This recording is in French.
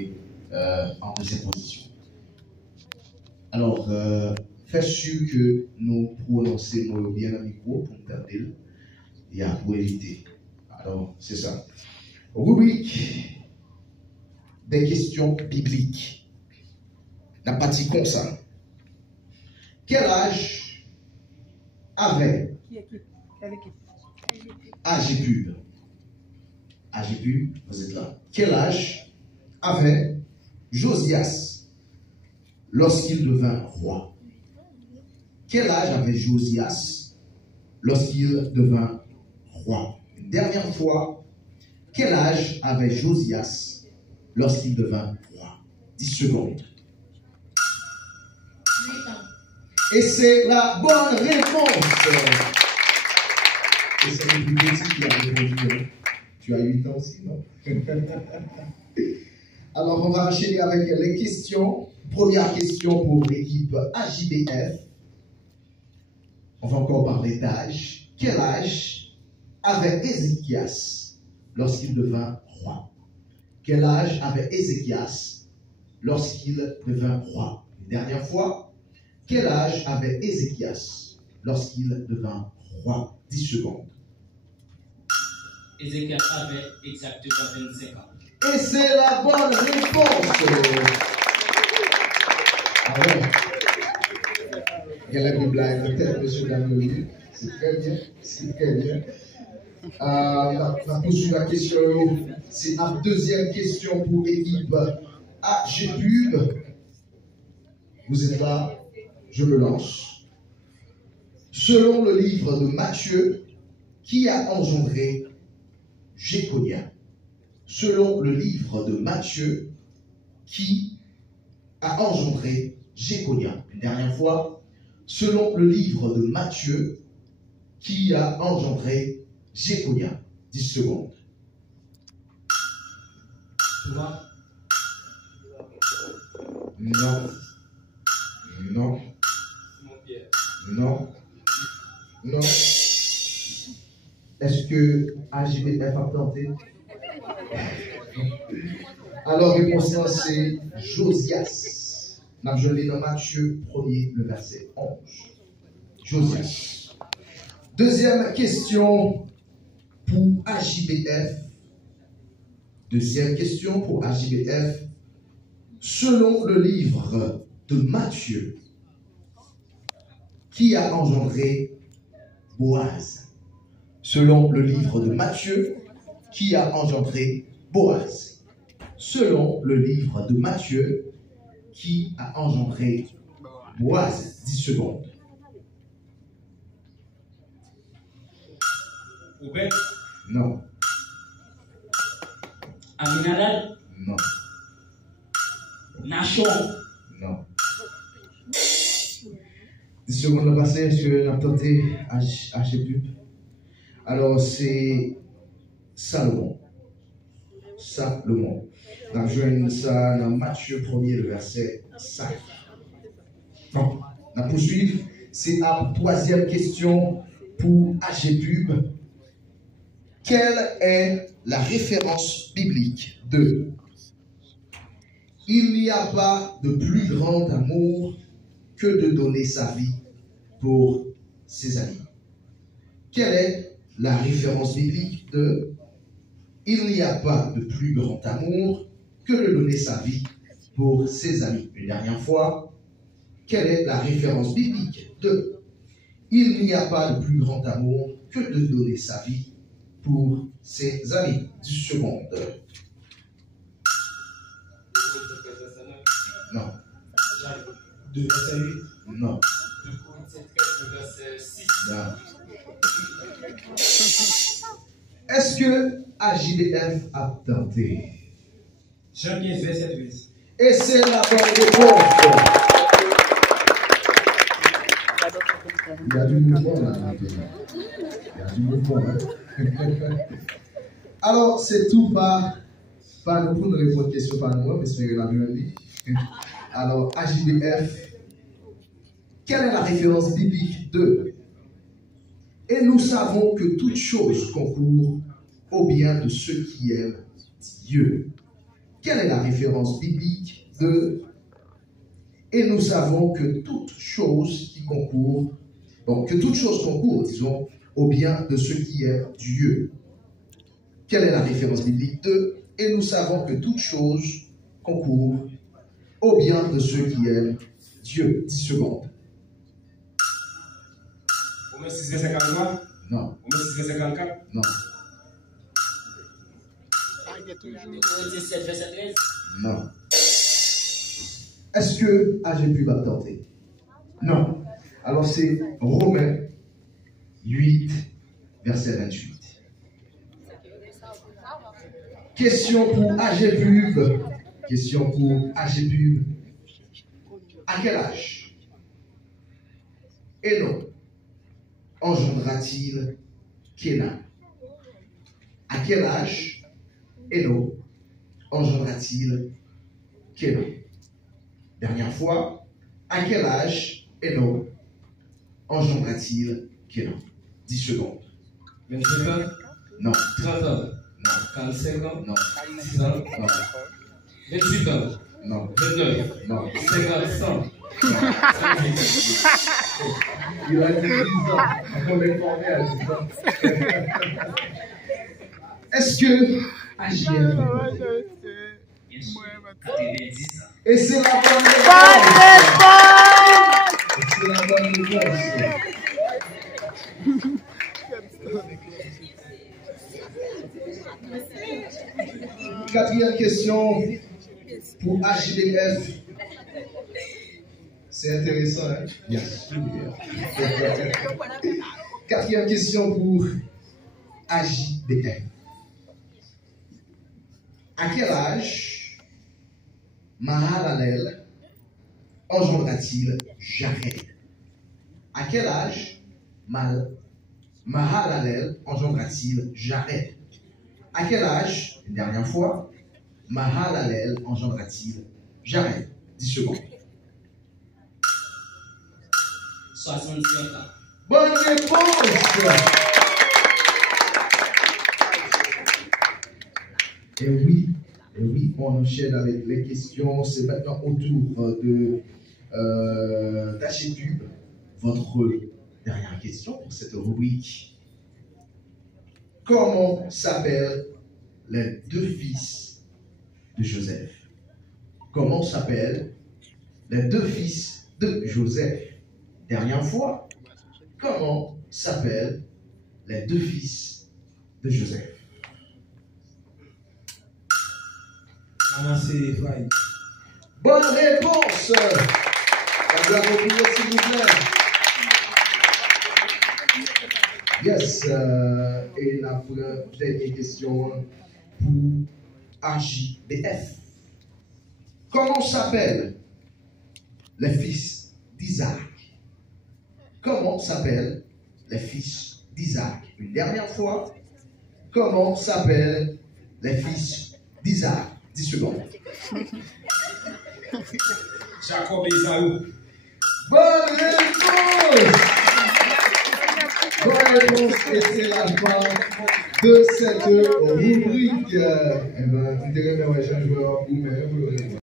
retrouver en deuxième position. Alors, faites sûr que nous prononçons bien le micro pour nous garder et pour éviter. Alors, c'est ça. Rubrique des questions bibliques. La partie comme ça. Quel âge avait Agépub? Agépub, vous êtes là. Quel âge avait Josias lorsqu'il devint roi? Quel âge avait Josias lorsqu'il devint roi? Une dernière fois, quel âge avait Josias lorsqu'il devint roi? 10 secondes. 8 ans. Et c'est la bonne réponse. Et c'est le plus petit qui a répondu. Tu as 8 ans aussi, non? Alors, on va enchaîner avec les questions. Première question pour l'équipe AJBF. On va encore parler d'âge. Quel âge avait Ézéchias lorsqu'il devint roi? Quel âge avait Ézéchias lorsqu'il devint roi? Une dernière fois. Quel âge avait Ézéchias lorsqu'il devint roi? 10 secondes. Ézéchias avait exactement 25 ans. Et c'est la bonne réponse. Ah ouais. Il y a la Bible à la tête, monsieur Daniel. C'est très bien. C'est très bien. On va poursuivre la question. C'est la deuxième question pour l'équipe AJPub. Vous êtes là? Je me lance. Selon le livre de Matthieu, qui a engendré Jéconia? Selon le livre de Matthieu, qui a engendré Jéconia? Une dernière fois. Selon le livre de Matthieu, qui a engendré Jéconia? 10 secondes. Toi? Non. Non. Non. Non. Est-ce que AJBF a tenté? Alors, réponse A, c'est Josias. Je l'ai dans Matthieu 1er, le verset 11. Josias. Deuxième question pour AJBF. Deuxième question pour AJBF. Selon le livre de Matthieu, qui a engendré Boaz? Selon le livre de Matthieu, qui a engendré Boaz? Selon le livre de Matthieu, qui a engendré Boaz? 10 secondes. Obed? Non. Aminadab? Non. Nachon? Non. 10 secondes passées, est-ce que on a tenté AJPub? Alors, c'est Salomon. Salomon. On joint ça dans Matthieu 1er, le verset 5. Bon, on poursuivre. C'est la troisième question pour AJPub. Quelle est la référence biblique de Il n'y a pas de plus grand amour que de donner sa vie pour ses amis? Quelle est la référence biblique de Il n'y a pas de plus grand amour que de donner sa vie pour ses amis? Une dernière fois, quelle est la référence biblique de Il n'y a pas de plus grand amour que de donner sa vie pour ses amis? 10 secondes. Non. 2 verset 8. Non. 2 Corinthiens 13, verset 6. Non. Est-ce que AJBF a tenté? Jean 15, verset 13. Et c'est la bonne réponse. Il y a du mouvement là maintenant. Il y a du mouvement. Hein? Alors, c'est tout pas nous pour nous répondre aux questions par nous, mais c'est la vie. Alors, AJBF, quelle est la référence biblique de Et nous savons que toutes choses concourent au bien de ceux qui aiment Dieu. Quelle est la référence biblique de « Et nous savons que toute chose qui concourt, que toute chose concourt, disons, au bien de ceux qui aiment Dieu. » Quelle est la référence biblique de « Et nous savons que toute chose concourt au bien de ceux qui aiment Dieu ». 10 secondes. Romains 6, verset 43. Non. Romains 6, verset 44. Non. Corinthiens 7, verset 13. Non. Est-ce que AGP va tenter? Non. Alors c'est Romains 8, verset 28. Question pour AGPUB. Question pour AGPUB. À quel âge Hénoch engendra-t-il Kénan? À quel âge Hénoch engendra-t-il Kénan? Dernière fois, à quel âge Hénoch engendra-t-il Kénan? 10 secondes. 25 ans. Non. 30 ans. Non. 45 ans. Non. 6 ans. Non. 28 ans. Non. 29. Non. 50, 100. Il a dit 10 ans. On est formé à 10 ans. Est-ce que AGM? Et c'est la bonne réponse. C'est la bonne réponse. Quatrième question pour HDF. C'est intéressant, hein? Bien sûr. Quatrième question pour HDF. À quel âge Mahalalel engendra-t-il Jared? À quel âge Mahalalel engendra-t-il Jared? À quel âge, une dernière fois, Mahalalel engendra-t-il Jared? 10 secondes. 65 ans. Bonne réponse! Et oui, on enchaîne avec les questions. C'est maintenant au tour de d'HDF. Votre dernière question pour cette rubrique. Comment s'appellent les deux fils de Joseph? Comment s'appellent les deux fils de Joseph? Dernière fois, comment s'appellent les deux fils de Joseph? Manassé et Ephraïm. Bonne réponse! On doit revenir, s'il vous plaît. Yes. Et la dernière question pour HDF. Comment s'appellent les fils d'Isaac? Comment s'appellent les fils d'Isaac? Une dernière fois. Comment s'appellent les fils d'Isaac? 10 secondes. Jacob et Esaü. Bonne réponse! Bonne réponse, et c'est la fin de cette rubrique. Eh bien, intérêt, mais ouais, j'ai un joueur pour